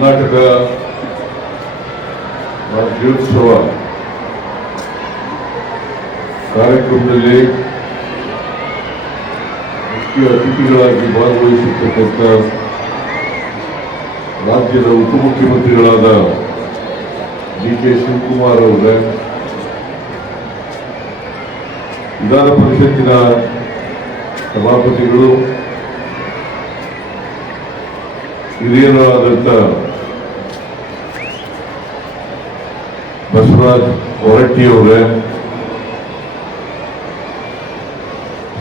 ಕರ್ನಾಟಕ ರಾಜ್ಯೋತ್ಸವ ಕಾರ್ಯಕ್ರಮದಲ್ಲಿ ಮುಖ್ಯ ಅತಿಥಿಗಳಾಗಿ ಭಾಗವಹಿಸಿರ್ತಕ್ಕಂಥ ರಾಜ್ಯದ ಉಪಮುಖ್ಯಮಂತ್ರಿಗಳಾದ ಡಿ ಕೆ ಶಿವಕುಮಾರ್ ಅವರ, ವಿಧಾನ ಪರಿಷತ್ತಿನ ಸಭಾಪತಿಗಳು ಹಿರಿಯರು ಆದಂಥ ಬಸವರಾಜ್ ಹೊರಟ್ಟಿಯವರೇ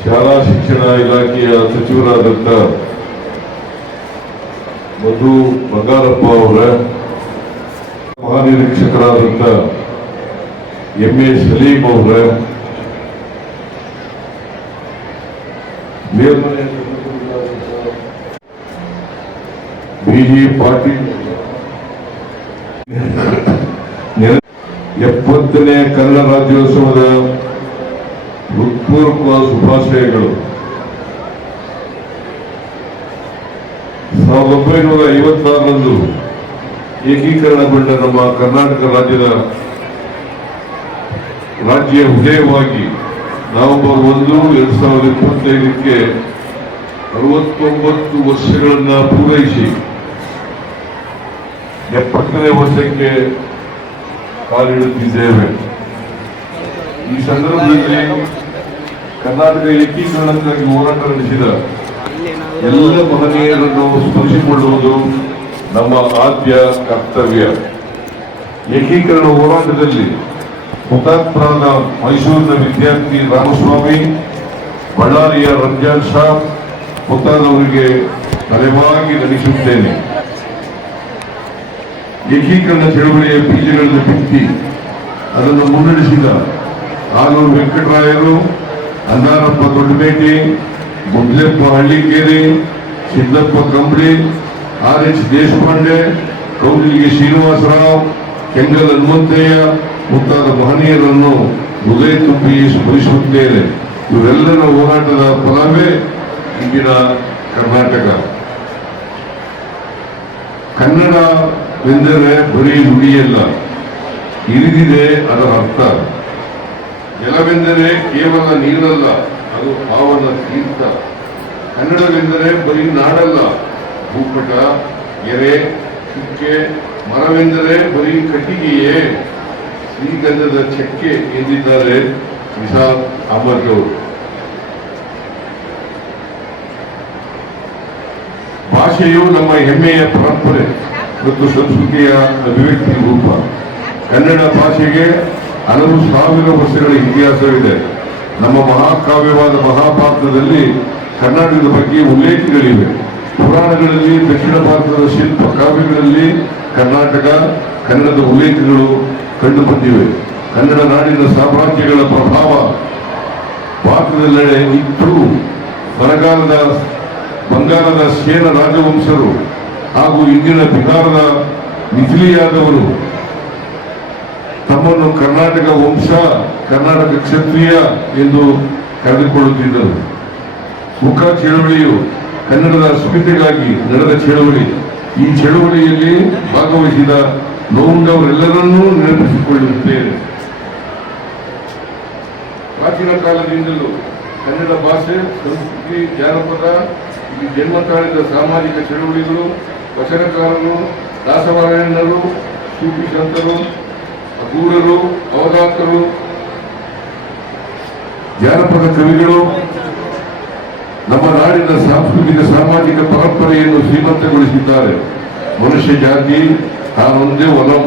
ಶಾಲಾ ಶಿಕ್ಷಣ ಇಲಾಖೆಯ ಸಚಿವರಾದಂಥ ಮಧು ಬಂಗಾರಪ್ಪ ಅವರ ಮಹಾನಿರೀಕ್ಷಕರಾದಂಥ ಎಂ ಎ ಸಲೀಂ ಅವರ ಮೇಲ್ಮನೆ ಬಿಜಿ ಪಾಟೀಲ್ ಎಪ್ಪತ್ತನೇ ಕನ್ನಡ ರಾಜ್ಯೋತ್ಸವದ ಹೃತ್ಪೂರ್ವಕ ಶುಭಾಶಯಗಳು. ಸಾವಿರದ ಒಂಬೈನೂರ ಐವತ್ತಾರರಂದು ಏಕೀಕರಣಗೊಂಡ ನಮ್ಮ ಕರ್ನಾಟಕ ರಾಜ್ಯದ ರಾಜ್ಯ ಉದಯವಾಗಿ ನವೆಂಬರ್ ಒಂದು ಎರಡ್ ಸಾವಿರದ ಇಪ್ಪತ್ತೈದಕ್ಕೆ ಅರವತ್ತೊಂಬತ್ತು ವರ್ಷಗಳನ್ನು ಪೂರೈಸಿ, ಎಪ್ಪತ್ತನೇ ವರ್ಷಕ್ಕೆ ಕಾಲಿಡುತ್ತಿದ್ದೇವೆ. ಈ ಸಂದರ್ಭದಲ್ಲಿ ಕರ್ನಾಟಕ ಏಕೀಕರಣಕ್ಕಾಗಿ ಹೋರಾಟ ನಡೆಸಿದ ಎಲ್ಲ ಮಹನೀಯರನ್ನು ಸ್ಮರಿಸಿಕೊಳ್ಳುವುದು ನಮ್ಮ ಆದ್ಯ ಕರ್ತವ್ಯ. ಏಕೀಕರಣ ಹೋರಾಟದಲ್ಲಿ ಹುತಾತ್ಮರಾದ ಮೈಸೂರಿನ ವಿದ್ಯಾರ್ಥಿ ರಾಮಸ್ವಾಮಿ, ಬಳ್ಳಾರಿಯ ರಂಜಾನ್ ಶಾ ಮುಂತಾದವರಿಗೆ ತಲೆಬಾಗಿ ನಮಿಸುತ್ತೇನೆ. ಏಕೀಕರಣ ಚಳವಳಿಯ ಬೀಜಗಳನ್ನು ಬಿತ್ತಿ ಅದನ್ನು ಮುನ್ನಡೆಸಿದ ಆಲೂರು ವೆಂಕಟರಾಯರು ಅಂದಾರಪ್ಪ ದೊಡ್ಡಬೇಟೆ ಮುದ್ಲೆಪ್ಪ ಹಳ್ಳಿಕೇರಿ, ಸಿದ್ದಪ್ಪ ಕಂಬಳಿ, ಆರ್ ಎಚ್ ದೇಶಪಾಂಡೆ ಕೌಲಿಗೆ ಶ್ರೀನಿವಾಸರಾವ್, ಕೆಂಗಲ್ ಹನುಮಂತಯ್ಯ ಮುಂತಾದ ಮಹನೀಯರನ್ನು ಹೃದಯ ತುಂಬಿ ಸ್ಮರಿಸುತ್ತೇನೆ. ಇವರೆಲ್ಲರ ಹೋರಾಟದ ಫಲವೇ ಇಂದಿನ ಕರ್ನಾಟಕ. ಕನ್ನಡವೆಂದರೆ ಬರೀ ನುಡಿಯಲ್ಲ, ಇರಿದಿದೆ ಅದರ ಅರ್ಥ. ಜಲವೆಂದರೆ ಕೇವಲ ನೀರಲ್ಲ, ಅದು ಪಾವನ ತೀರ್ಥ. ಕನ್ನಡವೆಂದರೆ ಬರೀ ನಾಡಲ್ಲ, ಭೂಪಟ, ಎರೆ ಚುಕ್ಕೆ ಮರವೆಂದರೆ ಬರೀ ಕಟ್ಟಿಗೆಯೇ. ಶ್ರೀಗಂಧದ ಚಕ್ಕೆ ಎಂದಿದ್ದಾರೆ ವಿಶಾಲ್ ಅಹಮದ್ ಭಾಷೆಯು ನಮ್ಮ ಹೆಮ್ಮೆಯ ಪರಂಪರೆ. ಮತ್ತು ಸಂಸ್ಕೃತಿಯ ಅಭಿವ್ಯಕ್ತಿ ರೂಪ. ಕನ್ನಡ ಭಾಷೆಗೆ ಹಲವು ಸಾವಿರ ವರ್ಷಗಳ ಇತಿಹಾಸವಿದೆ. ನಮ್ಮ ಮಹಾಕಾವ್ಯವಾದ ಮಹಾಭಾರತದಲ್ಲಿ ಕರ್ನಾಟಕದ ಬಗ್ಗೆ ಉಲ್ಲೇಖಗಳಿವೆ. ಪುರಾಣಗಳಲ್ಲಿ, ದಕ್ಷಿಣ ಭಾರತದ ಶಿಲ್ಪ ಕಾವ್ಯಗಳಲ್ಲಿ ಕರ್ನಾಟಕ, ಕನ್ನಡದ ಉಲ್ಲೇಖಗಳು ಕಂಡುಬಂದಿವೆ. ಕನ್ನಡ ನಾಡಿನ ಸಾಮ್ರಾಜ್ಯಗಳ ಪ್ರಭಾವ ಭಾರತದೆಲ್ಲೆಡೆ ಇತ್ತು ಬರಗಾಲದ ಬಂಗಾಳದ ಸೇನ ರಾಜವಂಶರು ಹಾಗೂ ಇಂದಿನ ಬಿಹಾರದ ಮಿಥಿಲಿಯಾದವರು ತಮ್ಮನ್ನು ಕರ್ನಾಟಕ ವಂಶ, ಕರ್ನಾಟಕ ಕ್ಷತ್ರಿಯ ಎಂದು ಕರೆದುಕೊಳ್ಳುತ್ತಿದ್ದರು. ಮುಖ ಚಳವಳಿಯು ಕನ್ನಡದ ಅಸ್ಮಿತೆಗಾಗಿ ನಡೆದ ಚಳವಳಿ. ಈ ಚಳವಳಿಯಲ್ಲಿ ಭಾಗವಹಿಸಿದ ನೋವುಂಡವರೆಲ್ಲರನ್ನೂ ನೆನಪಿಸಿಕೊಳ್ಳುತ್ತೇನೆ. ಪ್ರಾಚೀನ ಕಾಲದಿಂದಲೂ ಕನ್ನಡ ಭಾಷೆ, ಸಂಸ್ಕೃತಿ, ಜಾನಪದ ಜನ್ಮ ತಾಳಿದ ಸಾಮಾಜಿಕ ಚಳವಳಿಗಳು ವಚನಕಾರರು, ದಾಸವಾರಾಯಣರು ಸೂಫಿ ಸಂತರು ಅಗೂರರು ಅವಧಾತರು ಜಾನಪದ ಕವಿಗಳು, ನಮ್ಮ ನಾಡಿನ ಸಾಂಸ್ಕೃತಿಕ ಸಾಮಾಜಿಕ ಪರಂಪರೆಯನ್ನು ಶ್ರೀಮಂತಗೊಳಿಸಿದ್ದಾರೆ. ಮನುಷ್ಯ ಜಾತಿ ತಾನೊಂದೇ ಒಲಂ.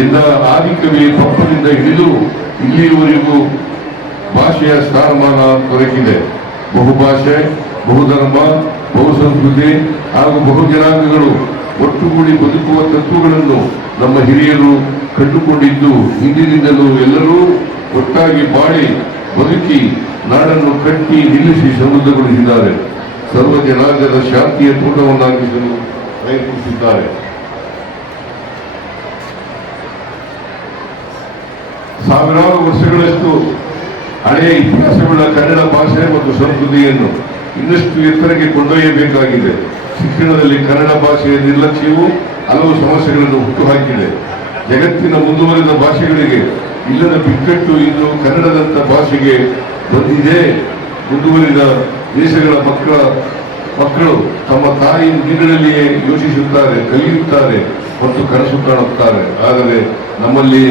ಎಂದ ಆದಿಕವಿ ಪಪ್ಪದಿಂದ ಹಿಡಿದು ಇಲ್ಲಿಯವರೆಗೂ ಭಾಷೆಯ ಸ್ಥಾನಮಾನ ದೊರಕಿದೆ. ಬಹುಭಾಷೆ, ಬಹುಧರ್ಮ, ಬಹುಸಂಸ್ಕೃತಿ ಹಾಗೂ ಬಹುಜನಾಂಗಗಳು ಒಟ್ಟುಗೂಡಿ ಬದುಕುವ ತತ್ವಗಳನ್ನು ನಮ್ಮ ಹಿರಿಯರು ಕಂಡುಕೊಂಡಿದ್ದು, ಹಿಂದಿನಿಂದಲೂ ಎಲ್ಲರೂ ಒಟ್ಟಾಗಿ ಬಾಳಿ ಬದುಕಿ ನಾಡನ್ನು ಕಟ್ಟಿ ನಿಲ್ಲಿಸಿ ಸಮೃದ್ಧಗೊಳಿಸಿದ್ದಾರೆ. ಸರ್ವ ಜನಾಂಗದ ಶಾಂತಿಯ ತೋಟವನ್ನಾಗಿಸಲು ಪ್ರಯತ್ನಿಸಿದ್ದಾರೆ. ಸಾವಿರಾರು ವರ್ಷಗಳಷ್ಟು ಹಳೆಯ ಇತಿಹಾಸಗಳ ಕನ್ನಡ ಭಾಷೆ ಮತ್ತು ಸಂಸ್ಕೃತಿಯನ್ನು ಇನ್ನಷ್ಟು ಎತ್ತರಕ್ಕೆ ಕೊಂಡೊಯ್ಯಬೇಕಾಗಿದೆ. ಶಿಕ್ಷಣದಲ್ಲಿ ಕನ್ನಡ ಭಾಷೆಯ ನಿರ್ಲಕ್ಷ್ಯವು ಹಲವು ಸಮಸ್ಯೆಗಳನ್ನು ಹುಟ್ಟುಹಾಕಿದೆ. ಜಗತ್ತಿನ ಮುಂದುವರಿದ ಭಾಷೆಗಳಿಗೆ ಇಲ್ಲದ ಬಿಕ್ಕಟ್ಟು ಇಂದು ಕನ್ನಡದಂತ ಭಾಷೆಗೆ ಬಂದಿದೆ. ಮುಂದುವರಿದ ದೇಶಗಳ ಮಕ್ಕಳ, ಮಕ್ಕಳು ತಮ್ಮ ತಾಯಿ ನೀರಿನಲ್ಲಿಯೇ ಯೋಚಿಸುತ್ತಾರೆ, ಕಲಿಯುತ್ತಾರೆ ಮತ್ತು ಕನಸು ಕಾಣುತ್ತಾರೆ. ಆದರೆ ನಮ್ಮಲ್ಲಿ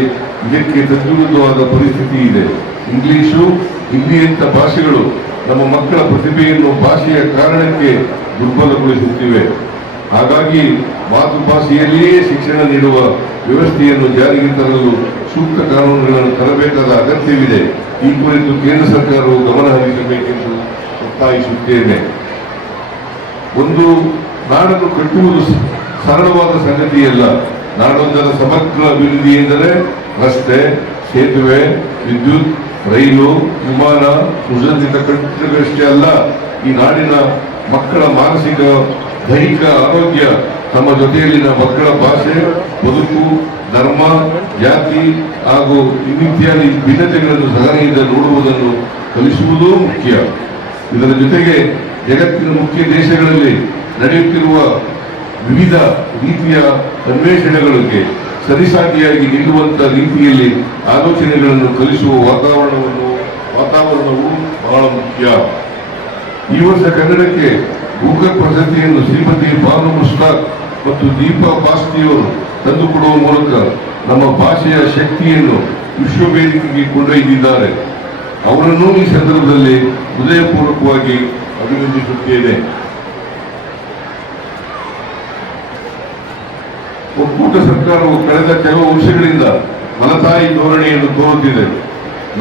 ಇದಕ್ಕೆ ತದ್ವಿರುದ್ಧವಾದ ಪರಿಸ್ಥಿತಿ ಇದೆ. ಇಂಗ್ಲಿಷು ಹಿಂದಿಯಂಥ ಭಾಷೆಗಳು ನಮ್ಮ ಮಕ್ಕಳ ಪ್ರತಿಭೆಯನ್ನು ಭಾಷೆಯ ಕಾರಣಕ್ಕೆ ದುರ್ಬಲಗೊಳಿಸುತ್ತಿವೆ. ಹಾಗಾಗಿ ಮಾತೃಭಾಷೆಯಲ್ಲಿಯೇ ಶಿಕ್ಷಣ ನೀಡುವ ವ್ಯವಸ್ಥೆಯನ್ನು ಜಾರಿಗೆ ತರಲು ಸೂಕ್ತ ಕಾನೂನುಗಳನ್ನು ತರಬೇಕಾದ ಅಗತ್ಯವಿದೆ. ಈ ಕುರಿತು ಕೇಂದ್ರ ಸರ್ಕಾರವು ಗಮನ ಹರಿಸಬೇಕೆಂದು ಒತ್ತಾಯಿಸುತ್ತೇನೆ. ಒಂದು ನಾಡನ್ನು ಕಟ್ಟುವುದು ಸರಳವಾದ ಸಂಗತಿಯಲ್ಲ. ನಾಡೊಂದರ ಸಮಗ್ರ ಅಭಿವೃದ್ಧಿ ಎಂದರೆ ರಸ್ತೆ, ಸೇತುವೆ, ವಿದ್ಯುತ್, ರೈಲು, ವಿಮಾನ, ಸುಸಜ್ಜಿತ ಕಟ್ಟಡಗಳಷ್ಟೇ ಅಲ್ಲ. ಈ ನಾಡಿನ ಮಕ್ಕಳ ಮಾನಸಿಕ, ದೈಹಿಕ ಆರೋಗ್ಯ ತಮ್ಮ ಜೊತೆಯಲ್ಲಿನ ಮಕ್ಕಳ ಭಾಷೆ, ಬದುಕು, ಧರ್ಮ, ಜಾತಿ ಹಾಗೂ ಇನ್ನಿತ್ಯಾದಿ ಭಿನ್ನತೆಗಳನ್ನು ಸಹನೆಯಿಂದ ನೋಡುವುದನ್ನು ಕಲಿಸುವುದೂ ಮುಖ್ಯ. ಇದರ ಜೊತೆಗೆ ಜಗತ್ತಿನ ಮುಖ್ಯ ದೇಶಗಳಲ್ಲಿ ನಡೆಯುತ್ತಿರುವ ವಿವಿಧ ರೀತಿಯ ಅನ್ವೇಷಣೆಗಳಿಗೆ ಸರಿಸಾಟಿಯಾಗಿ ನಿಲ್ಲುವಂತ ರೀತಿಯಲ್ಲಿ ಆಲೋಚನೆಗಳನ್ನು ಕಲಿಸುವ ವಾತಾವರಣವನ್ನು, ವಾತಾವರಣವು ಬಹಳ ಮುಖ್ಯ. ಈ ವರ್ಷ ಕನ್ನಡಕ್ಕೆ ಗೂಗಲ್ ಪ್ರಶಸ್ತಿಯನ್ನು ಶ್ರೀಮತಿ ಬಾನು ಮುಸ್ತಾಕ್ ಮತ್ತು ದೀಪಾ ಬಾಸ್ತಿಯವರು ತಂದುಕೊಡುವ ಮೂಲಕ ನಮ್ಮ ಭಾಷೆಯ ಶಕ್ತಿಯನ್ನು ವಿಶ್ವವೇದಿಕೆಗೆ ಕೊಂಡೊಯ್ದಿದ್ದಾರೆ. ಅವರನ್ನು ಈ ಸಂದರ್ಭದಲ್ಲಿ ಹೃದಯಪೂರ್ವಕವಾಗಿ ಅಭಿನಂದಿಸುತ್ತೇನೆ. ಒಕ್ಕೂಟ ಸರ್ಕಾರವು ಕಳೆದ ಕೆಲವು ವರ್ಷಗಳಿಂದ ಮಲತಾಯಿ ಧೋರಣೆಯನ್ನು ತೋರುತ್ತಿದೆ.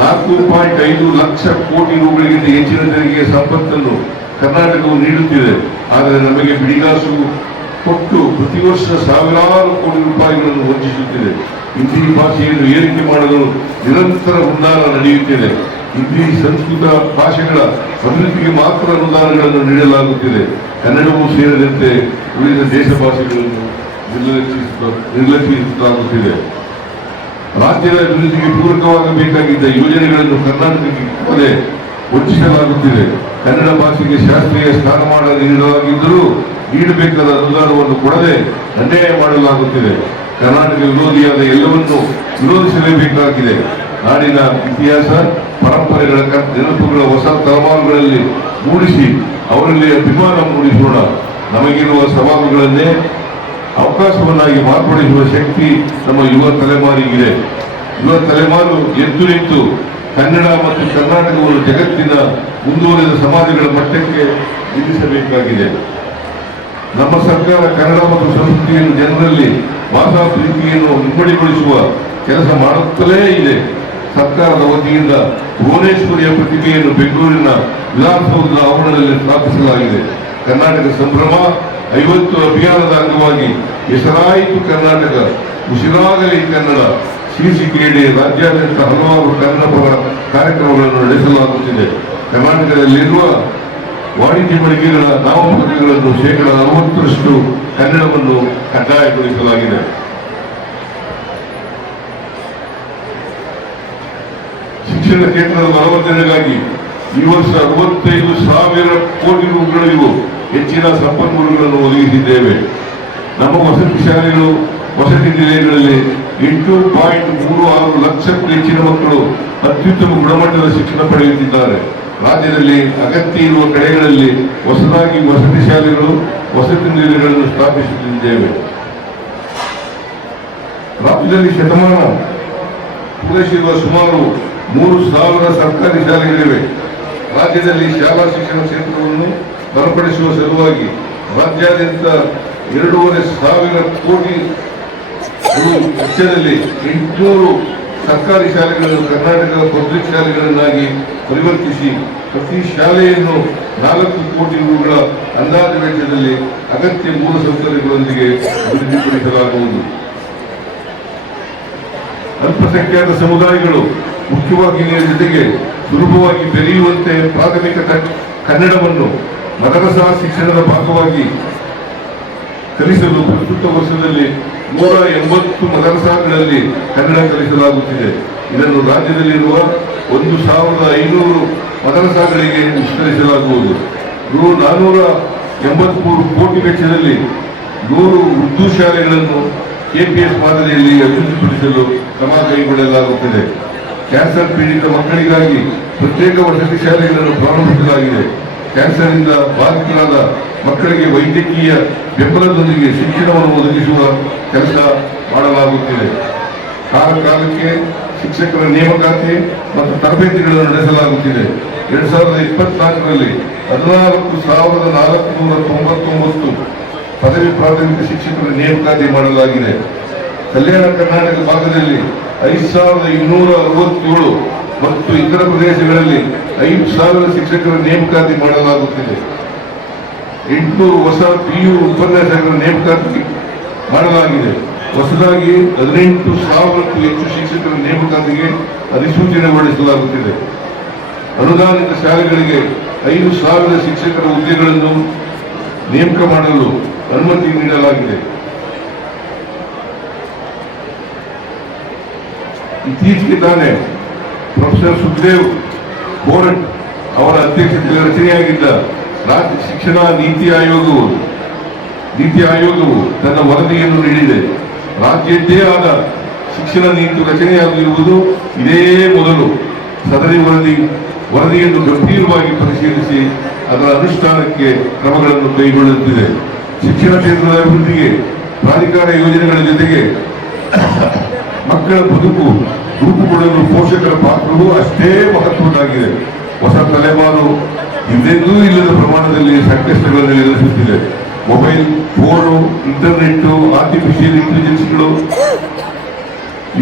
ನಾಲ್ಕು ಪಾಯಿಂಟ್ ಐದು ಲಕ್ಷ ಕೋಟಿ ರೂಪಾಯಿಗಿಂತ ಹೆಚ್ಚಿನ ಜನರಿಗೆ ಸಂಪತ್ತನ್ನು ಕರ್ನಾಟಕವು ನೀಡುತ್ತಿದೆ. ಆದರೆ ನಮಗೆ ಬಿಡಿಗಾಸು ಕೊಟ್ಟು ಪ್ರತಿ ವರ್ಷ ಸಾವಿರಾರು ಕೋಟಿ ರೂಪಾಯಿಗಳನ್ನು ವಂಚಿಸುತ್ತಿದೆ. ಹಿಂದಿ ಭಾಷೆಯನ್ನು ಏರಿಕೆ ಮಾಡಲು ನಿರಂತರ ಹುನ್ನಾರ ನಡೆಯುತ್ತಿದೆ. ಹಿಂದಿ ಸಂಸ್ಕೃತ ಭಾಷೆಗಳ ಅಭಿವೃದ್ಧಿಗೆ ಮಾತ್ರ ಅನುದಾನಗಳನ್ನು ನೀಡಲಾಗುತ್ತಿದೆ. ಕನ್ನಡವೂ ಸೇರಿದಂತೆ ಉಳಿದ ದೇಶ ಭಾಷೆಗಳನ್ನು ನಿರ್ಲಕ್ಷಿಸ ನಿರ್ಲಕ್ಷಿಸಲಾಗುತ್ತಿದೆ ರಾಜ್ಯದ ಅಭಿವೃದ್ಧಿಗೆ ಪೂರಕವಾಗಬೇಕಾಗಿದ್ದ ಯೋಜನೆಗಳನ್ನು ಕರ್ನಾಟಕಕ್ಕೆ ವಂಚಿಸಲಾಗುತ್ತಿದೆ. ಕನ್ನಡ ಭಾಷೆಗೆ ಶಾಸ್ತ್ರೀಯ ಸ್ಥಾನಮಾನ ನೀಡಲಾಗಿದ್ದರೂ ನೀಡಬೇಕಾದ ಅನುದಾನವನ್ನು ಕೊಡದೆ ಅನ್ಯಾಯ ಮಾಡಲಾಗುತ್ತಿದೆ. ಕರ್ನಾಟಕ ವಿರೋಧಿಯಾದ ಎಲ್ಲವನ್ನೂ ವಿರೋಧಿಸಲೇಬೇಕಾಗಿದೆ. ನಾಡಿನ ಇತಿಹಾಸ, ಪರಂಪರೆಗಳ ನೆನಪುಗಳ ಹೊಸ ತಲೆಮಾರುಗಳಲ್ಲಿ ಮೂಡಿಸಿ ಅವರಲ್ಲಿ ಅಭಿಮಾನ ಮೂಡಿಸೋಣ. ನಮಗಿರುವ ಸವಾಲುಗಳನ್ನೇ ಅವಕಾಶವನ್ನಾಗಿ ಮಾರ್ಪಡಿಸುವ ಶಕ್ತಿ ನಮ್ಮ ಯುವ ತಲೆಮಾರಿಗಿದೆ. ಯುವ ತಲೆಮಾರು ಎದ್ದು ನಿಂತು ಕನ್ನಡ ಮತ್ತು ಕರ್ನಾಟಕವನ್ನು ಜಗತ್ತಿನ ಮುಂದುವರಿದ ಸಮಾಜಗಳ ಮಟ್ಟಕ್ಕೆ ನಿಲ್ಲಿಸಬೇಕಾಗಿದೆ. ನಮ್ಮ ಸರ್ಕಾರ ಕನ್ನಡ ಮತ್ತು ಸಂಸ್ಕೃತಿಯನ್ನು ಜನರಲ್ಲಿ ಭಾಷಾ ಪ್ರೀತಿಯನ್ನು ಇಮ್ಮಡಿಗೊಳಿಸುವ ಕೆಲಸ ಮಾಡುತ್ತಲೇ ಇದೆ. ಸರ್ಕಾರದ ವತಿಯಿಂದ ಭುವನೇಶ್ವರಿಯ ಪ್ರತಿಮೆಯನ್ನು ಬೆಂಗಳೂರಿನ ವಿಧಾನಸೌಧದ ಆವರಣದಲ್ಲಿ ಸ್ಥಾಪಿಸಲಾಗಿದೆ. ಕರ್ನಾಟಕ ಸಂಭ್ರಮ ಐವತ್ತು ಅಭಿಯಾನದ ಅಂಗವಾಗಿ ಹೆಸರಾಯಿತು ಕರ್ನಾಟಕ, ಉಸಿರಾಗಲಿ ಕನ್ನಡ ಶೀರ್ಷಿಕೆಯಡಿ ರಾಜ್ಯಾದ್ಯಂತ ಹಲವಾರು ಕನ್ನಡಪರ ಕಾರ್ಯಕ್ರಮಗಳನ್ನು ನಡೆಸಲಾಗುತ್ತಿದೆ. ಕರ್ನಾಟಕದಲ್ಲಿರುವ ವಾಣಿಜ್ಯ ಮಳಿಗೆಗಳ ನಾಮಪತ್ರಗಳನ್ನು ಶೇಕಡ ಅರವತ್ತರಷ್ಟು ಕನ್ನಡವನ್ನು ಕಡ್ಡಾಯಗೊಳಿಸಲಾಗಿದೆ. ಶಿಕ್ಷಣ ಕ್ಷೇತ್ರದ ಬಲವರ್ಧನೆಗಾಗಿ ಈ ವರ್ಷ ಅರವತ್ತೈದು ಸಾವಿರ ಕೋಟಿ ರೂಪಾಯಿಗೂ ಹೆಚ್ಚಿನ ಸಂಪನ್ಮೂಲಗಳನ್ನು ಒದಗಿಸಿದ್ದೇವೆ. ನಮ್ಮ ವಸತಿ ಶಾಲೆಗಳು, ವಸತಿ ನಿಲಯಗಳಲ್ಲಿ ಎಂಟು ಪಾಯಿಂಟ್ ಮೂರು ಆರು ಲಕ್ಷಕ್ಕೂ ಹೆಚ್ಚಿನ ಮಕ್ಕಳು ಅತ್ಯುತ್ತಮ ಗುಣಮಟ್ಟದ ಶಿಕ್ಷಣ ಪಡೆಯುತ್ತಿದ್ದಾರೆ. ರಾಜ್ಯದಲ್ಲಿ ಅಗತ್ಯ ಇರುವ ಕಡೆಗಳಲ್ಲಿ ಹೊಸದಾಗಿ ವಸತಿ ಶಾಲೆಗಳು, ವಸತಿ ನಿಲಯಗಳನ್ನು ಸ್ಥಾಪಿಸುತ್ತಿದ್ದೇವೆ. ರಾಜ್ಯದಲ್ಲಿ ಶತಮಾನ ಪೂರೈಸಿರುವ ಸುಮಾರು ಮೂರು ಸಾವಿರ ಸರ್ಕಾರಿ ಶಾಲೆಗಳಿವೆ. ರಾಜ್ಯದಲ್ಲಿ ಶಾಲಾ ಶಿಕ್ಷಣ ಕ್ಷೇತ್ರವನ್ನು ಬಲಪಡಿಸುವ ಸಲುವಾಗಿ ರಾಜ್ಯಾದ್ಯಂತ ಎರಡೂವರೆ ಸಾವಿರ ಕೋಟಿ ವೆಚ್ಚದಲ್ಲಿ ಎಂಟುನೂರು ಸರ್ಕಾರಿ ಶಾಲೆಗಳನ್ನು, ಕರ್ನಾಟಕದ ಪಬ್ಲಿಕ್ ಶಾಲೆಗಳನ್ನಾಗಿ ಪರಿವರ್ತಿಸಿ ಪ್ರತಿ ಶಾಲೆಯನ್ನು ನಾಲ್ಕು ಕೋಟಿ ರೂಗಳ ಅಂದಾಜು ವೆಚ್ಚದಲ್ಲಿ ಅಗತ್ಯ ಮೂಲಸೌಕರ್ಯಗಳೊಂದಿಗೆ ಅಭಿವೃದ್ಧಿಪಡಿಸಲಾಗುವುದು. ಅಲ್ಪಸಂಖ್ಯಾತ ಸಮುದಾಯಗಳು ಮುಖ್ಯವಾಗಿ ಜೊತೆಗೆ ಸುಲಭವಾಗಿ ಬೆರೆಯುವಂತೆ ಪ್ರಾಥಮಿಕ ಕನ್ನಡವನ್ನು ಮದರಸಾ ಶಿಕ್ಷಣದ ಭಾಗವಾಗಿ ಕಲಿಸಲು ಪ್ರಸ್ತುತ ವರ್ಷದಲ್ಲಿ ನೂರ ಎಂಬತ್ತು ಮದರಸಾಗಳಲ್ಲಿ ಕನ್ನಡ ಕಲಿಸಲಾಗುತ್ತಿದೆ. ಇದನ್ನು ರಾಜ್ಯದಲ್ಲಿರುವ ಒಂದು ಸಾವಿರದ ಐನೂರು ಮದರಸಾಗಳಿಗೆ ವಿಸ್ತರಿಸಲಾಗುವುದು. ರು ನಾನ್ನೂರ ಎಂಬತ್ಮೂರು ಕೋಟಿ ವೆಚ್ಚದಲ್ಲಿ ನೂರು ಉರ್ದು ಶಾಲೆಗಳನ್ನು ಕೆಪಿಎಸ್ ಮಾದರಿಯಲ್ಲಿ ಅಭಿವೃದ್ಧಿಪಡಿಸಲು ಕ್ರಮ ಕೈಗೊಳ್ಳಲಾಗುತ್ತಿದೆ. ಕ್ಯಾನ್ಸರ್ ಪೀಡಿತ ಮಕ್ಕಳಿಗಾಗಿ ಪ್ರತ್ಯೇಕ ವಸತಿ ಶಾಲೆಗಳನ್ನು ಪ್ರಾರಂಭಿಸಲಾಗಿದೆ. ಕ್ಯಾನ್ಸರ್ನಿಂದ ಬಾಧಿತರಾದ ಮಕ್ಕಳಿಗೆ ವೈದ್ಯಕೀಯ ಬೆಂಬಲದೊಂದಿಗೆ ಶಿಕ್ಷಣವನ್ನು ಒದಗಿಸುವ ಕೆಲಸ ಮಾಡಲಾಗುತ್ತಿದೆ. ಕಾಲಕಾಲಕ್ಕೆ ಶಿಕ್ಷಕರ ನೇಮಕಾತಿ ಮತ್ತು ತರಬೇತಿಗಳನ್ನು ನಡೆಸಲಾಗುತ್ತಿದೆ. ಎರಡ್ ಸಾವಿರದ ಇಪ್ಪತ್ನಾಲ್ಕರಲ್ಲಿ ಹದಿನಾಲ್ಕು ಸಾವಿರದ ನಾಲ್ಕುನೂರ ತೊಂಬತ್ತೊಂಬತ್ತು ಪದವಿ ಪ್ರಾಥಮಿಕ ಶಿಕ್ಷಕರ ನೇಮಕಾತಿ ಮಾಡಲಾಗಿದೆ. ಕಲ್ಯಾಣ ಕರ್ನಾಟಕ ಭಾಗದಲ್ಲಿ ಐದು ಸಾವಿರದ ಇನ್ನೂರ ಅರವತ್ತೇಳು ಮತ್ತು ಇತರ ಪ್ರದೇಶಗಳಲ್ಲಿ ಐದು ಸಾವಿರ ಶಿಕ್ಷಕರ ನೇಮಕಾತಿ ಮಾಡಲಾಗುತ್ತಿದೆ. ಎಂಟುನೂರು ಹೊಸ ಪಿ ಯು ಉಪನ್ಯಾಸಕರ ನೇಮಕಾತಿ ಮಾಡಲಾಗಿದೆ. ಹೊಸದಾಗಿ ಹದಿನೆಂಟು ಸಾವಿರಕ್ಕೂ ಹೆಚ್ಚು ಶಿಕ್ಷಕರ ನೇಮಕಾತಿಗೆ ಅಧಿಸೂಚನೆ ಹೊರಡಿಸಲಾಗುತ್ತಿದೆ ಅನುದಾನಿತ ಶಾಲೆಗಳಿಗೆ ಐದು ಸಾವಿರ ಶಿಕ್ಷಕರ ಹುದ್ದೆಗಳನ್ನು ನೇಮಕ ಮಾಡಲು ಅನುಮತಿ ನೀಡಲಾಗಿದೆ. ಇತ್ತೀಚೆಗೆ ತಾನೇ ಪ್ರೊಫೆಸರ್ ಸುಖದೇವ್ ಬೋರಟ್ ಅವರ ಅಧ್ಯಕ್ಷತೆಯಲ್ಲಿ ರಚನೆಯಾಗಿದ್ದ ರಾಜ್ಯ ಶಿಕ್ಷಣ ನೀತಿ ಆಯೋಗವು ನೀತಿ ಆಯೋಗವು ತನ್ನ ವರದಿಯನ್ನು ನೀಡಿದೆ. ರಾಜ್ಯದ್ದೇ ಆದ ಶಿಕ್ಷಣ ನೀತಿ ರಚನೆಯಾಗಿರುವುದು ಇದೇ ಮೊದಲು. ಸದರಿ ವರದಿ, ವರದಿಯನ್ನು ಗಂಭೀರವಾಗಿ ಪರಿಶೀಲಿಸಿ ಅದರ ಅನುಷ್ಠಾನಕ್ಕೆ ಕ್ರಮಗಳನ್ನು ಕೈಗೊಳ್ಳುತ್ತಿದೆ. ಶಿಕ್ಷಣ ಕ್ಷೇತ್ರದ ಅಭಿವೃದ್ಧಿಗೆ ಪ್ರಾಧಿಕಾರ ಯೋಜನೆಗಳ ಜೊತೆಗೆ ಮಕ್ಕಳ ಬದುಕು ರೂಪುಗೊಳ್ಳಲು ಪೋಷಕರ ಪಾತ್ರವೂ ಅಷ್ಟೇ ಮಹತ್ವದ್ದಾಗಿದೆ. ಹೊಸ ತಲೆಮಾರು ಹಿಂದೆಂದೂ ಇಲ್ಲದ ಪ್ರಮಾಣದಲ್ಲಿ ಸಂಕಷ್ಟಗಳನ್ನು ಎದುರಿಸುತ್ತಿದೆ. ಮೊಬೈಲ್, ಫೋನು ಇಂಟರ್ನೆಟ್ ಆರ್ಟಿಫಿಷಿಯಲ್ ಇಂಟೆಲಿಜೆನ್ಸ್ಗಳು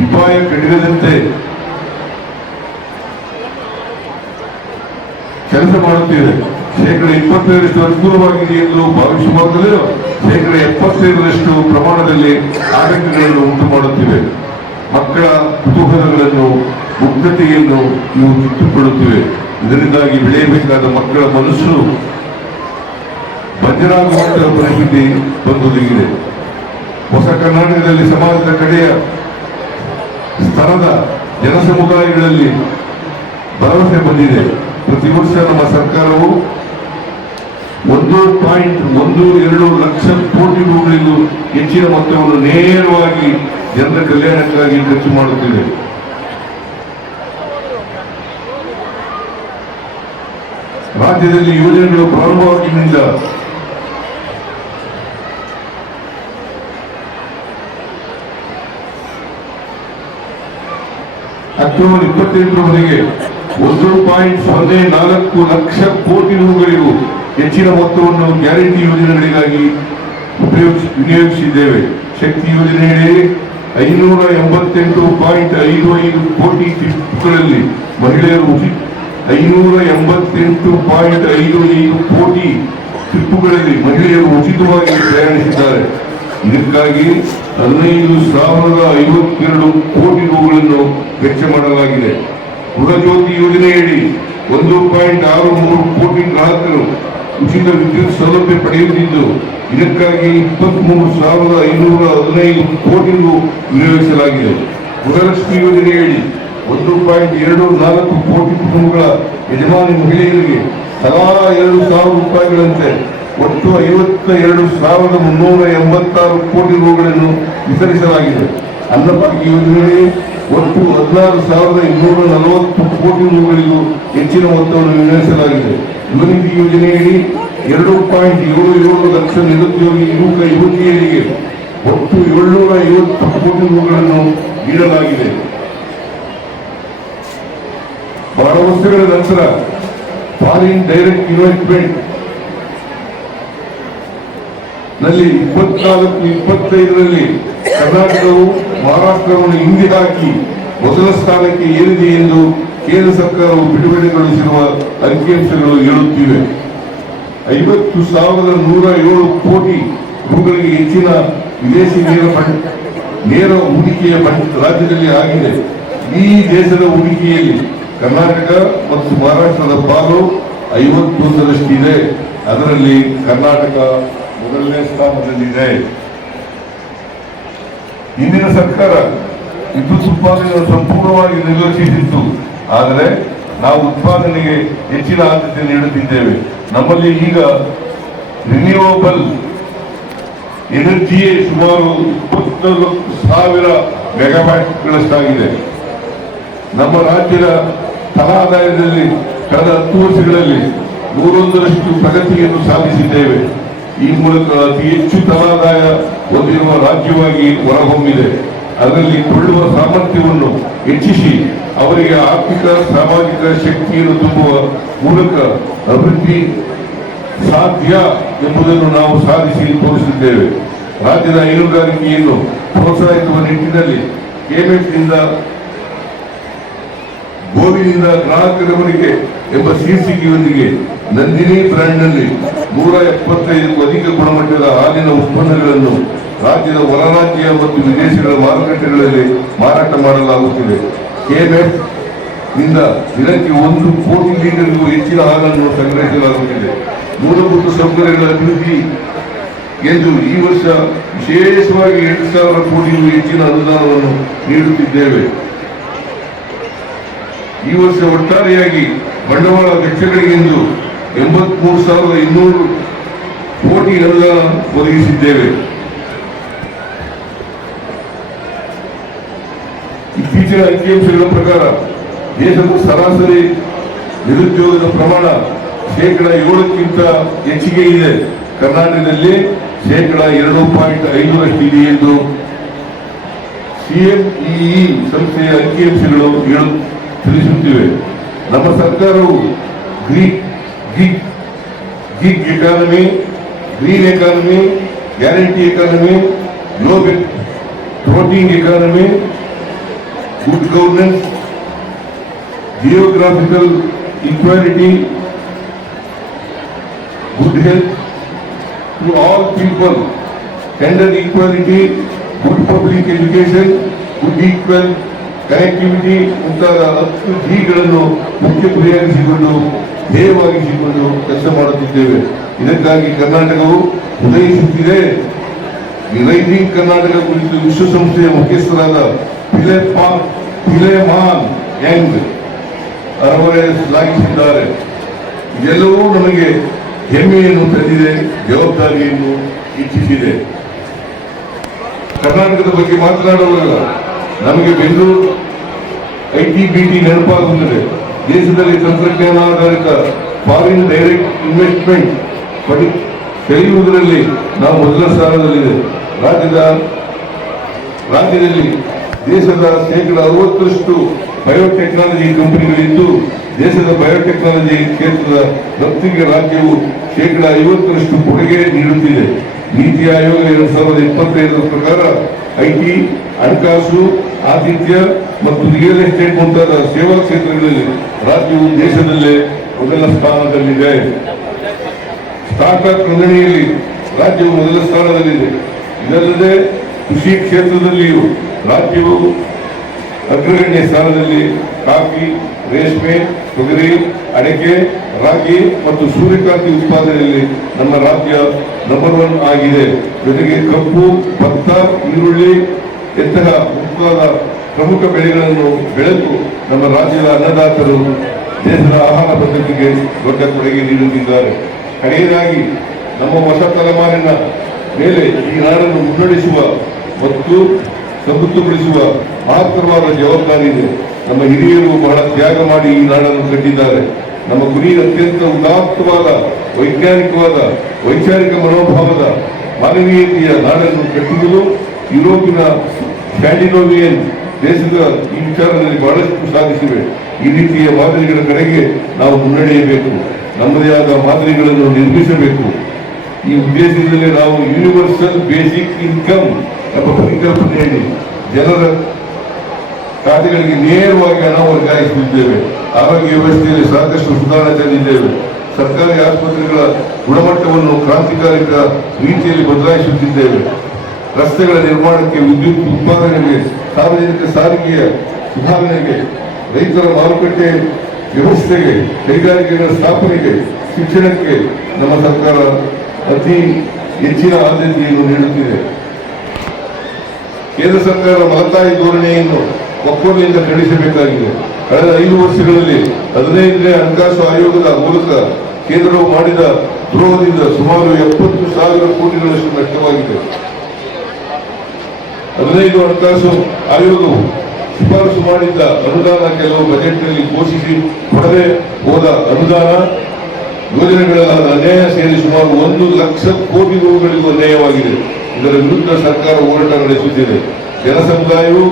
ಇಬ್ಬಾಯ ಕಡಿಗದಂತೆ ಕೆಲಸ ಮಾಡುತ್ತಿದೆ ಶೇಕಡ ಇಪ್ಪತ್ತೈದರಷ್ಟು ಅನುಕೂಲವಾಗಿದೆ ಎಂದು ಭಾವಿಸುವಾಗಲೂ ಶೇಕಡ ಎಪ್ಪತ್ತೈದರಷ್ಟು ಪ್ರಮಾಣದಲ್ಲಿ ಆತಂಕಗಳನ್ನು ಉಂಟು ಮಾಡುತ್ತಿವೆ ಮಕ್ಕಳ ಕುತೂಹಲಗಳನ್ನು ಮುಗ್ಧತೆಯನ್ನು ಇವು ಕಿತ್ತುಕೊಳ್ಳುತ್ತಿವೆ. ಇದರಿಂದಾಗಿ ಬೆಳೆಯಬೇಕಾದ ಮಕ್ಕಳ ಮನಸ್ಸು ಬಂಜರಾಗುವಂತಹ ಪರಿಸ್ಥಿತಿ ಬಂದೊದಗಿದೆ. ಹೊಸ ಕರ್ನಾಟಕದಲ್ಲಿ ಸಮಾಜದ ಕಡೆಯ ಸ್ತರದ ಜನಸಮುದಾಯಗಳಲ್ಲಿ ಭರವಸೆ ಬಂದಿದೆ. ಪ್ರತಿ ವರ್ಷ ನಮ್ಮ ಸರ್ಕಾರವು ಒಂದು ಪಾಯಿಂಟ್ ಒಂದು ಎರಡು ಲಕ್ಷ ಕೋಟಿ ರೂಪಾಯಿಗೂ ಹೆಚ್ಚಿನ ಮೊತ್ತವನ್ನು ನೇರವಾಗಿ ಜನರ ಕಲ್ಯಾಣಕ್ಕಾಗಿ ಖರ್ಚು ಮಾಡುತ್ತಿದೆ. ರಾಜ್ಯದಲ್ಲಿ ಯೋಜನೆಗಳು ಪ್ರಾರಂಭವಾಗಿನಿಂದ ಅಕ್ಟೋಬರ್ ಇಪ್ಪತ್ತೆಂಟರವರೆಗೆ ಒಂದು ಪಾಯಿಂಟ್ ಸೊನ್ನೆ ನಾಲ್ಕು ಲಕ್ಷ ಕೋಟಿ ರೂಗಳಿಗೂ ಹೆಚ್ಚಿನ ಮೊತ್ತವನ್ನು ಗ್ಯಾರಂಟಿ ಯೋಜನೆಗಳಿಗಾಗಿ ಉಪಯೋಗಿಸಿ ವಿನಿಯೋಗಿಸಿದ್ದೇವೆ. ಶಕ್ತಿ ಯೋಜನೆಯಡಿ ಐನೂರ ಎಂಬತ್ತೆಂಟು ಪಾಯಿಂಟ್ ಐದು ಐದು ಕೋಟಿ ಟಿಪ್ಗಳಲ್ಲಿ ಮಹಿಳೆಯರು ಉಚಿತ ಐನೂರ ಎಂಬತ್ತೆಂಟು ಪಾಯಿಂಟ್ ಐದು ಐದು ಕೋಟಿ ಟಿಪ್ಪುಗಳಲ್ಲಿ ಮಹಿಳೆಯರು ಉಚಿತವಾಗಿ ಪ್ರಯಾಣಿಸಿದ್ದಾರೆ. ಇದಕ್ಕಾಗಿ ಹದಿನೈದು ಸಾವಿರದ ಐವತ್ತೆರಡು ಕೋಟಿ ರೂಗಳನ್ನು ವೆಚ್ಚ ಮಾಡಲಾಗಿದೆ. ಗೃಹಜ್ಯೋತಿ ಯೋಜನೆಯಡಿ ಒಂದು ಪಾಯಿಂಟ್ ಆರು ಮೂರು ಕೋಟಿ ಗ್ರಾಹಕರು ಉಚಿತ ವಿದ್ಯುತ್ ಸೌಲಭ್ಯ ಪಡೆಯುತ್ತಿದ್ದು ಇದಕ್ಕಾಗಿ ಇಪ್ಪತ್ಮೂರು ಸಾವಿರದ ಐನೂರ ಹದಿನೈದು ಕೋಟಿ ರು ವಿನಿಯೋಗಿಸಲಾಗಿದೆ ಗೃಹಲಕ್ಷ್ಮಿ ಯೋಜನೆಯಡಿ ಒಂದು ಪಾಯಿಂಟ್ ಎರಡು ನಾಲ್ಕು ಕೋಟಿ ಕುಟುಂಬಗಳ ಯಜಮಾನಿ ಮಹಿಳೆಯರಿಗೆ ತಲಾ ಎರಡು ಸಾವಿರ ರೂಪಾಯಿಗಳಂತೆ ಒಟ್ಟು ಐವತ್ತ ಎರಡು ಸಾವಿರದ ಮುನ್ನೂರ ಎಂಬತ್ತಾರು ಕೋಟಿ ರೂಗಳನ್ನು ವಿತರಿಸಲಾಗಿದೆ. ಅನ್ನಭಾಗ್ಯ ಯೋಜನೆಯಲ್ಲಿ ಒಟ್ಟು ಹದಿನಾರು ಸಾವಿರದ ಇನ್ನೂರ ನಲವತ್ತು ಕೋಟಿ ರೂಗಳಿಗೂ ಹೆಚ್ಚಿನ ಮೊತ್ತವನ್ನು ವಿನಿಯೋಗಿಸಲಾಗಿದೆ. ಯುವನಿಧಿ ಯೋಜನೆಯಡಿ ಎರಡು ಪಾಯಿಂಟ್ ಏಳು ಏಳು ಲಕ್ಷ ನಿರುದ್ಯೋಗಿ ಯುವಕ ಯುವತಿಯರಿಗೆ ಒಟ್ಟು ಏಳ್ನೂರ ಐವತ್ತು ಕೋಟಿ ರೂಗಳನ್ನು ನೀಡಲಾಗಿದೆ. ಬಹಳ ವರ್ಷಗಳ ನಂತರ ಫಾರಿನ್ ಡೈರೆಕ್ಟ್ ಇನ್ವೆಸ್ಟ್ಮೆಂಟ್ನಲ್ಲಿ ಇಪ್ಪತ್ನಾಲ್ಕು, ಇಪ್ಪತ್ತೈದರಲ್ಲಿ ಕರ್ನಾಟಕವು ಮಹಾರಾಷ್ಟ್ರವನ್ನು ಹಿಂದೆ ಹಾಕಿ ಮೊದಲ ಸ್ಥಾನಕ್ಕೆ ಏರಿದೆ ಎಂದು ಕೇಂದ್ರ ಸರ್ಕಾರವು ಬಿಡುಗಡೆಗೊಳಿಸಿರುವ ಅಂಕಿಅಂಶಗಳು ಹೇಳುತ್ತಿವೆ. ಐವತ್ತು ಸಾವಿರದ ನೂರ ಏಳು ಕೋಟಿ ರೂಗಳಿಗೆ ಹೆಚ್ಚಿನ ವಿದೇಶಿ ನೇರ ನೇರ ಹೂಡಿಕೆಯ ರಾಜ್ಯದಲ್ಲಿ ಆಗಿದೆ. ಈ ದೇಶದ ಹೂಡಿಕೆಯಲ್ಲಿ ಕರ್ನಾಟಕ ಮತ್ತು ಮಹಾರಾಷ್ಟ್ರದ ಪಾಲು ಐವತ್ತೊಂದರಷ್ಟಿದೆ. ಅದರಲ್ಲಿ ಕರ್ನಾಟಕ ಮೊದಲನೇ ಸ್ಥಾನದಲ್ಲಿದೆ. ಹಿಂದಿನ ಸರ್ಕಾರ ವಿದ್ಯುತ್ ಉತ್ಪಾದನೆಯನ್ನು ಸಂಪೂರ್ಣವಾಗಿ ನಿರ್ಲಕ್ಷಿಸಿತ್ತು. ಆದರೆ ನಾವು ಉತ್ಪಾದನೆಗೆ ಹೆಚ್ಚಿನ ಆದ್ಯತೆ ನೀಡುತ್ತಿದ್ದೇವೆ. ನಮ್ಮಲ್ಲಿ ಈಗ ರಿನ್ಯೂವಬಲ್ ಎನರ್ಜಿಯೇ ಸುಮಾರು ಇಪ್ಪತ್ತೊಂದು ಸಾವಿರ ಮೆಗಾವ್ಯಾಟ್ಗಳಷ್ಟಾಗಿದೆ ನಮ್ಮ ರಾಜ್ಯದ ತಲಾದಾಯದಲ್ಲಿ ಕಳೆದ ಹತ್ತು ವರ್ಷಗಳಲ್ಲಿ ನೂರೊಂದರಷ್ಟು ಪ್ರಗತಿಯನ್ನು ಸಾಧಿಸಿದ್ದೇವೆ. ಈ ಮೂಲಕ ಅತಿ ಹೆಚ್ಚು ತಲಾದಾಯ ಹೊಂದಿರುವ ರಾಜ್ಯವಾಗಿ ಹೊರಹೊಮ್ಮಿದೆ. ಅದರಲ್ಲಿ ಕೊಳ್ಳುವ ಸಾಮರ್ಥ್ಯವನ್ನು ಹೆಚ್ಚಿಸಿ ಅವರಿಗೆ ಆರ್ಥಿಕ, ಸಾಮಾಜಿಕ ಶಕ್ತಿಯನ್ನು ತುಂಬುವ ಮೂಲಕ ಅಭಿವೃದ್ಧಿ ಸಾಧ್ಯ ಎಂಬುದನ್ನು ನಾವು ಸಾಧಿಸಿ ತೋರಿಸಿದ್ದೇವೆ. ರಾಜ್ಯದ ಹೈನುಗಾರಿಕೆಯನ್ನು ಪ್ರೋತ್ಸಾಹಿಸುವ ನಿಟ್ಟಿನಲ್ಲಿ ಕೆಎಂಎಫ್ನಿಂದ ಗೋವಿನಿಂದ ಗ್ರಾಹಕರವರಿಗೆ ಎಂಬ ಶೀರ್ಷಿಕೆಯೊಂದಿಗೆ ನಂದಿನಿ ಬ್ರ್ಯಾಂಡ್ನಲ್ಲಿ ನೂರ ಎಪ್ಪತ್ತೈದಕ್ಕೂ ಅಧಿಕ ಗುಣಮಟ್ಟದ ಹಾಲಿನ ಉತ್ಪನ್ನಗಳನ್ನು ರಾಜ್ಯದ ಹೊರರಾಜ್ಯ ಮತ್ತು ವಿದೇಶಗಳ ಮಾರುಕಟ್ಟೆಗಳಲ್ಲಿ ಮಾರಾಟ ಮಾಡಲಾಗುತ್ತಿದೆ. ಕೆಎಂಎಫ್ನಿಂದ ದಿನಕ್ಕೆ ಒಂದು ಕೋಟಿ ಲೀಟರ್ಗೂ ಹೆಚ್ಚಿನ ಹಾಲನ್ನು ಸಂಗ್ರಹಿಸಲಾಗುತ್ತಿದೆ ಮೂಲಭೂತ ಸೌಕರ್ಯಗಳ ಅಭಿವೃದ್ಧಿ ಎಂದು ಈ ವರ್ಷ ವಿಶೇಷವಾಗಿ ಎಂಟು ಸಾವಿರ ಕೋಟಿಗೂ ಹೆಚ್ಚಿನ ಅನುದಾನವನ್ನು ನೀಡುತ್ತಿದ್ದೇವೆ. ಈ ವರ್ಷ ಒಟ್ಟಾರೆಯಾಗಿ ಬಂಡವಾಳ ವೆಚ್ಚಗಳಿಗೆಂದು ಎಂಬತ್ಮೂರು ಸಾವಿರದ ಇನ್ನೂರು ಕೋಟಿ ಅನುದಾನ ಒದಗಿಸಿದ್ದೇವೆ. ಇತ್ತೀಚಿನ ಅಂಕಿಅಂಶಗಳ ಪ್ರಕಾರ ದೇಶದ ಸರಾಸರಿ ನಿರುದ್ಯೋಗದ ಪ್ರಮಾಣ ಶೇಕಡ ಏಳಕ್ಕಿಂತ ಹೆಚ್ಚಿಗೆ ಇದೆ. ಕರ್ನಾಟಕದಲ್ಲಿ ಶೇಕಡ ಎರಡು ಪಾಯಿಂಟ್ ಐದರಷ್ಟಿದೆ ಎಂದು ಸಿಎಂಇಇ ಸಂಸ್ಥೆಯ ಅಂಕಿಅಂಶಗಳು ತಿಳಿಸುತ್ತಿವೆ. ನಮ್ಮ ಸರ್ಕಾರವು Greek gig gig economy green economy guarantee economy global floating economy good governance geographical equality good health to all people gender equality, good public education, good equal connectivity ಮುಂತಾದ ಹತ್ತು ಜಿಗಳನ್ನು ಮುಖ್ಯ ಗುರಿಯಾಗಿಸಿಕೊಂಡು ಧ್ಯೇಯವಾಗಿಸಿಕೊಂಡು ಕೆಲಸ ಮಾಡುತ್ತಿದ್ದೇವೆ. ಇದಕ್ಕಾಗಿ ಕರ್ನಾಟಕವು ಉದಯಿಸುತ್ತಿದೆ. ರೈಸಿಂಗ್ ಕರ್ನಾಟಕ ಕುರಿತು ವಿಶ್ವಸಂಸ್ಥೆಯ ಮುಖ್ಯಸ್ಥರಾದ ಪಿಲೆಪಾ ಪಿಲೆಮಾನ್ ಎಂಗ್ ಅವರೇ ಶ್ಲಾಘಿಸಿದ್ದಾರೆ. ಎಲ್ಲವೂ ನಮಗೆ ಹೆಮ್ಮೆಯನ್ನು ತಂದಿದೆ, ಜವಾಬ್ದಾರಿಯನ್ನು ಇಚ್ಛಿಸಿದೆ ಕರ್ನಾಟಕದ ಬಗ್ಗೆ ಮಾತನಾಡುವಾಗ ನಮಗೆ Bengaluru I T B T ನೆನಪಾಗುತ್ತದೆ. ದೇಶದಲ್ಲಿ ತಂತ್ರಜ್ಞಾನ ಆಧಾರಿತ ಫಾರಿನ್ ಡೈರೆಕ್ಟ್ ಇನ್ವೆಸ್ಟ್ಮೆಂಟ್ ಪಡಿ ಸೆಳೆಯುವುದರಲ್ಲಿ ನಾವು ಮೊದಲ ಸ್ಥಾನದಲ್ಲಿದೆ. ರಾಜ್ಯದ, ರಾಜ್ಯದಲ್ಲಿ ದೇಶದ ಶೇಕಡ ಅರವತ್ತರಷ್ಟು ಬಯೋಟೆಕ್ನಾಲಜಿ ಕಂಪನಿಗಳಿದ್ದು, ದೇಶದ ಬಯೋಟೆಕ್ನಾಲಜಿ ಕ್ಷೇತ್ರದ ರಫ್ತಿಗೆ ರಾಜ್ಯವು ಶೇಕಡ ಐವತ್ತರಷ್ಟು ಕೊಡುಗೆ ನೀಡುತ್ತಿದೆ. ನೀತಿ ಆಯೋಗ ಎರಡ್ ಸಾವಿರದ ಇಪ್ಪತ್ತೈದರ ಪ್ರಕಾರ ಐಟಿ, ಹಣಕಾಸು, ಆತಿಥ್ಯ ಮತ್ತು ರಿಯಲ್ ಎಸ್ಟೇಟ್ ಮುಂತಾದ ಸೇವಾ ಕ್ಷೇತ್ರಗಳಲ್ಲಿ ರಾಜ್ಯವು ದೇಶದಲ್ಲೇ ಮೊದಲ ಸ್ಥಾನದಲ್ಲಿದೆ. ಸ್ಟಾರ್ಟ್ಅಪ್ ನೋಂದಣಿಯಲ್ಲಿ ರಾಜ್ಯವು ಮೊದಲ ಸ್ಥಾನದಲ್ಲಿದೆ. ಇದಲ್ಲದೆ ಕೃಷಿ ಕ್ಷೇತ್ರದಲ್ಲಿಯೂ ರಾಜ್ಯವು ಅಗ್ರಗಣ್ಯ ಸ್ಥಾನದಲ್ಲಿ ಕಾಫಿ, ರೇಷ್ಮೆ, ತೊಗರಿ, ಅಡಿಕೆ, ರಾಗಿ ಮತ್ತು ಸೂರ್ಯಕಾಂತಿ ಉತ್ಪಾದನೆಯಲ್ಲಿ ನಮ್ಮ ರಾಜ್ಯ ನಂಬರ್ ಒನ್ ಆಗಿದೆ. ಜೊತೆಗೆ ಕಬ್ಬು, ಭತ್ತ, ಈರುಳ್ಳಿ ಇಂತಹ ಮುಂತಾದ ಪ್ರಮುಖ ಬೆಳೆಗಳನ್ನು ಬೆಳೆದು ನಮ್ಮ ರಾಜ್ಯದ ಅನ್ನದಾತರು ದೇಶದ ಆಹಾರ ಪದ್ಧತಿಗೆ ದೊಡ್ಡ ಕೊಡುಗೆ ನೀಡುತ್ತಿದ್ದಾರೆ. ಕಡೆಯದಾಗಿ ನಮ್ಮ ಹೊಸ ತಲೆಮಾರಿನ ಮೇಲೆ ಈ ನಾಡನ್ನು ಮುನ್ನಡೆಸುವ ಮತ್ತು ಸಮೃದ್ಧಗೊಳಿಸುವ ಮಹತ್ತರವಾದ ಜವಾಬ್ದಾರಿ ಇದೆ. ನಮ್ಮ ಹಿರಿಯರು ಬಹಳ ತ್ಯಾಗ ಮಾಡಿ ಈ ನಾಡನ್ನು ಕಟ್ಟಿದ್ದಾರೆ. ನಮ್ಮ ಗುರಿ ಅತ್ಯಂತ ಉದಾತ್ತವಾದ, ವೈಜ್ಞಾನಿಕವಾದ, ವೈಚಾರಿಕ ಮನೋಭಾವದ ಮಾನವೀಯತೆಯ ನಾಡನ್ನು ಕಟ್ಟುವುದು ಯುರೋಪಿನ ಸ್ಕ್ಯಾಂಡಿನೋವಿಯನ್ ದೇಶದ ಈ ವಿಚಾರದಲ್ಲಿ ಬಹಳಷ್ಟು ಸಾಧಿಸಿವೆ. ಈ ರೀತಿಯ ಮಾದರಿಗಳ ಕಡೆಗೆ ನಾವು ಮುನ್ನಡೆಯಬೇಕು. ನಮ್ಮದೇ ಆದ ಮಾದರಿಗಳನ್ನು ನಿರ್ಮಿಸಬೇಕು. ಈ ಉದ್ದೇಶದಲ್ಲಿ ನಾವು ಯೂನಿವರ್ಸಲ್ ಬೇಸಿಕ್ ಇನ್ಕಮ್ ಎಂಬ ಪರಿಕಲ್ಪನೆಯಲ್ಲಿ ಜನರ ಖಾತೆಗಳಿಗೆ ನೇರವಾಗಿ ಹಣ ವರ್ಗಾಯಿಸುತ್ತಿದ್ದೇವೆ. ಆರೋಗ್ಯ ವ್ಯವಸ್ಥೆಯಲ್ಲಿ ಸಾಕಷ್ಟು ಸುಧಾರಣೆ ತಂದಿದ್ದೇವೆ. ಸರ್ಕಾರಿ ಆಸ್ಪತ್ರೆಗಳ ಗುಣಮಟ್ಟವನ್ನು ಕ್ರಾಂತಿಕಾರಿಕ ರೀತಿಯಲ್ಲಿ ಬದಲಾಯಿಸುತ್ತಿದ್ದೇವೆ. ರಸ್ತೆಗಳ ನಿರ್ಮಾಣಕ್ಕೆ ವಿದ್ಯುತ್ ಉತ್ಪಾದನೆಗೆ, ಸಾರ್ವಜನಿಕ ಸಾರಿಗೆಯ ಸುಧಾರಣೆಗೆ, ರೈತರ ಮಾರುಕಟ್ಟೆ ವ್ಯವಸ್ಥೆಗೆ, ಕೈಗಾರಿಕೆಗಳ ಸ್ಥಾಪನೆಗೆ, ಶಿಕ್ಷಣಕ್ಕೆ ನಮ್ಮ ಸರ್ಕಾರ ಅತಿ ಹೆಚ್ಚಿನ ಆದ್ಯತೆಯನ್ನು ನೀಡುತ್ತಿದೆ. ಕೇಂದ್ರ ಸರ್ಕಾರ ಮಹತ್ತಾಯಿ ಧೋರಣೆಯನ್ನು ಒಕ್ಕೊರೆಯಿಂದ ಖಂಡಿಸಬೇಕಾಗಿದೆ ಕಳೆದ ಐದು ವರ್ಷಗಳಲ್ಲಿ ಹದಿನೈದನೇ ಹಣಕಾಸು ಆಯೋಗದ ಮೂಲಕ ಕೇಂದ್ರವು ಮಾಡಿದ ದ್ರೋಹದಿಂದ ಸುಮಾರು ಎಪ್ಪತ್ತು ಸಾವಿರ ಕೋಟಿಗಳಷ್ಟು ನಷ್ಟವಾಗಿದೆ. ಹದಿನೈದು ಹಣಕಾಸು ಆಯೋಗವು ಶಿಫಾರಸು ಮಾಡಿದ್ದ ಅನುದಾನ ಕೆಲವು ಬಜೆಟ್ನಲ್ಲಿ ಘೋಷಿಸಿ ಕೊಡದೆ ಹೋದ ಅನುದಾನ ಯೋಜನೆಗಳ ಅನ್ಯಾಯ ಸೇರಿ ಸುಮಾರು ಒಂದು ಲಕ್ಷ ಕೋಟಿ ರೂಗಳಿಗೂ ಅನ್ಯಾಯವಾಗಿದೆ ಇದರ ವಿರುದ್ಧ ಸರ್ಕಾರ ಹೋರಾಟ ನಡೆಸುತ್ತಿದೆ. ಜನಸಮುದಾಯವು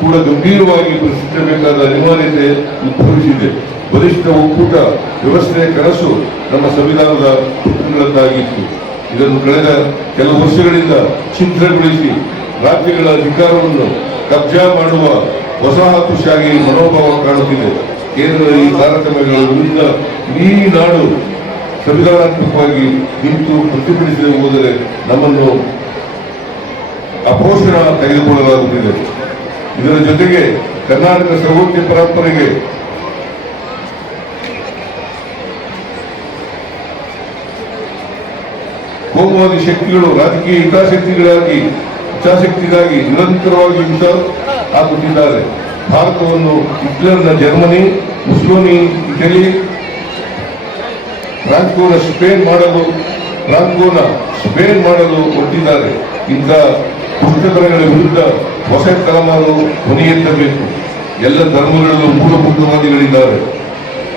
ಕೂಡ ಗಂಭೀರವಾಗಿ ಪ್ರಶ್ನಿಸಬೇಕಾದ ಅನಿವಾರ್ಯತೆ ಉದ್ಭವಿಸಿದೆ. ಬಲಿಷ್ಠ ಒಕ್ಕೂಟ ವ್ಯವಸ್ಥೆಯ ಕನಸು ನಮ್ಮ ಸಂವಿಧಾನದ ಪುತ್ರಗಳದ್ದಾಗಿತ್ತು ಇದನ್ನು ಕಳೆದ ಕೆಲವು ವರ್ಷಗಳಿಂದ ಛಿದ್ರಗೊಳಿಸಿ ರಾಜ್ಯಗಳ ಅಧಿಕಾರವನ್ನು ಕಬ್ಜಾ ಮಾಡುವ ವಸಾಹತುಶಾಹಿ ಮನೋಭಾವ ಕಾಣುತ್ತಿದೆ. ಕೇಂದ್ರದ ಈ ತಾರತಮ್ಯಗಳ ವಿರುದ್ಧ ಇಡೀ ನಾಡು ಸಂವಿಧಾನಾತ್ಮಕವಾಗಿ ನಿಂತು ಪ್ರತಿಭಟಿಸದೆ ಹೋದರೆ ನಮ್ಮನ್ನು ಅಪೋಷಣ ತೆಗೆದುಕೊಳ್ಳಲಾಗುತ್ತಿದೆ ಇದರ ಜೊತೆಗೆ ಕರ್ನಾಟಕ ಸರ್ವೋಚ್ಚ ಪರಂಪರೆಗೆ ಕೋಮುವಾದಿ ಶಕ್ತಿಗಳು, ರಾಜಕೀಯ ಹಿತಾಸಕ್ತಿಗಳಾಗಿ ಇಚ್ಛಾಶಕ್ತಿಗಾಗಿ ನಿರಂತರವಾಗಿ ಯುದ್ಧ ಆಗುತ್ತಿದ್ದಾರೆ ಭಾರತವನ್ನು ಹಿಟ್ಲರ್ನ ಜರ್ಮನಿ, ಮುಸ್ಲೋನಿ, ಇಟಲಿ ಫ್ರಾಂಕೋನ ಸ್ಪೇನ್ ಮಾಡಲು ಫ್ರಾಂಕೋನ ಸ್ಪೇನ್ ಮಾಡಲು ಒಟ್ಟಿದ್ದಾರೆ ಇಂಥ ದುಷ್ಟತನಗಳ ವಿರುದ್ಧ ಹೊಸ ತಲೆಮಾರು ಧ್ವನಿ ಎತ್ತಬೇಕು ಎಲ್ಲ ಧರ್ಮಗಳಲ್ಲೂ ಮೂಲಭೂತವಾದಿಗಳಿದ್ದಾರೆ.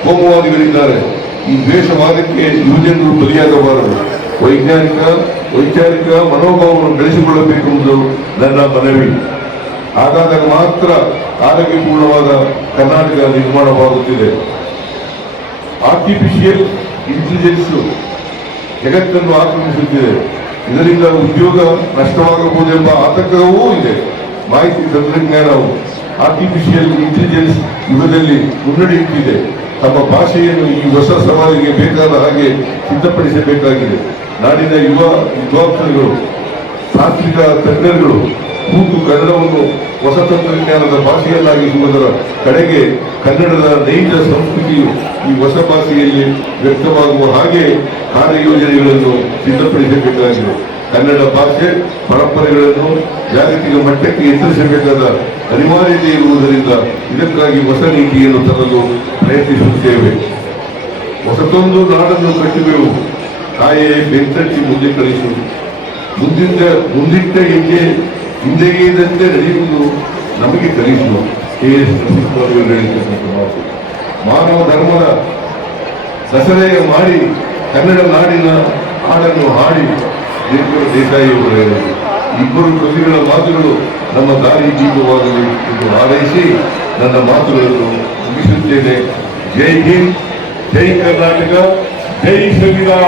ಕೋಮುವಾದಿಗಳಿದ್ದಾರೆ. ಈ ದ್ವೇಷವಾದಕ್ಕೆ ಯುವಜನರು ಬಲಿಯಾಗಬಾರದು. ವೈಜ್ಞಾನಿಕ, ವೈಚಾರಿಕ ಮನೋಭಾವವನ್ನು ಬೆಳೆಸಿಕೊಳ್ಳಬೇಕೆಂಬುದು ನನ್ನ ಮನವಿ. ಹಾಗಾದಾಗ ಮಾತ್ರ ಆರೋಗ್ಯಪೂರ್ಣವಾದ ಕರ್ನಾಟಕ ನಿರ್ಮಾಣವಾಗುತ್ತಿದೆ. ಆರ್ಟಿಫಿಷಿಯಲ್ ಇಂಟೆಲಿಜೆನ್ಸ್ ಜಗತ್ತನ್ನು ಆಕ್ರಮಿಸುತ್ತಿದೆ. ಇದರಿಂದ ಉದ್ಯೋಗ ನಷ್ಟವಾಗಬಹುದೆಂಬ ಆತಂಕವೂ ಇದೆ. ಮಾಹಿತಿ ತಂತ್ರಜ್ಞಾನವು ಆರ್ಟಿಫಿಷಿಯಲ್ ಇಂಟೆಲಿಜೆನ್ಸ್ ಯುಗದಲ್ಲಿ ಮುನ್ನಡೆಯುತ್ತಿದೆ ತಮ್ಮ ಭಾಷೆಯನ್ನು ಈ ಹೊಸ ಸವಾಲಿಗೆ ಬೇಕಾದ ಹಾಗೆ ಸಿದ್ಧಪಡಿಸಬೇಕಾಗಿದೆ. ನಾಡಿನ ಯುವ ವಿದ್ವಾಂಸರುಗಳು, ತಾಂತ್ರಿಕ ತಜ್ಞರುಗಳು ಕೂತು ಕನ್ನಡವನ್ನು ಹೊಸ ತಂತ್ರಜ್ಞಾನದ ಭಾಷೆಯನ್ನಾಗಿಸುವುದರ ಕಡೆಗೆ ಕನ್ನಡದ ನೈಜ ಸಂಸ್ಕೃತಿಯು ಈ ಹೊಸ ಭಾಷೆಯಲ್ಲಿ ವ್ಯಕ್ತವಾಗುವ ಹಾಗೆ ಕಾರ್ಯಯೋಜನೆಗಳನ್ನು ಸಿದ್ಧಪಡಿಸಬೇಕಾಗಿದೆ. ಕನ್ನಡ ಭಾಷೆ ಪರಂಪರೆಗಳನ್ನು ಜಾಗತಿಕ ಮಟ್ಟಕ್ಕೆ ಎತ್ತರಿಸಬೇಕಾದ ಅನಿವಾರ್ಯತೆ ಇರುವುದರಿಂದ ಇದಕ್ಕಾಗಿ ಹೊಸ ನೀತಿಯನ್ನು ತರಲು ಪ್ರಯತ್ನಿಸುತ್ತೇವೆ. ಹೊಸತೊಂದು ನಾಡನ್ನು ಕಟ್ಟುವೆವು ಕಾಯೇ ಬೆಂತಟ್ಟಿ ಮುಂದೆ ಕಳಿಸು. ಮುಂದಿದ್ದ ಮುಂದಿಟ್ಟ ಹೆಜ್ಜೆ ಹಿಂದೆಗೆಯದಂತೆ ನಡೆಯುವುದು ನಮಗೆ ಕಲಿಸುವ. ಕೆ. ಎಸ್. ಮಾತು. ಮಾನವ ಧರ್ಮದ ದಸರೆಯ ಮಾಡಿ ಕನ್ನಡ ನಾಡಿನ ಹಾಡನ್ನು ಹಾಡಿ, ದೇವರು ದೇಸಾಯಿಯವರು. ಇಬ್ಬರು ಕವಿಗಳ ಮಾತುಗಳು ನಮ್ಮ ದಾರಿ ದೀಪವಾಗಲಿ ಎಂದು ಹಾರೈಸಿ ನನ್ನ ಮಾತುಗಳನ್ನು ಮುಗಿಸುತ್ತೇನೆ. ಜೈ ಹಿಂದ್, ಜೈ ಕರ್ನಾಟಕ, ಜೈ ಸಂವಿಧಾನ.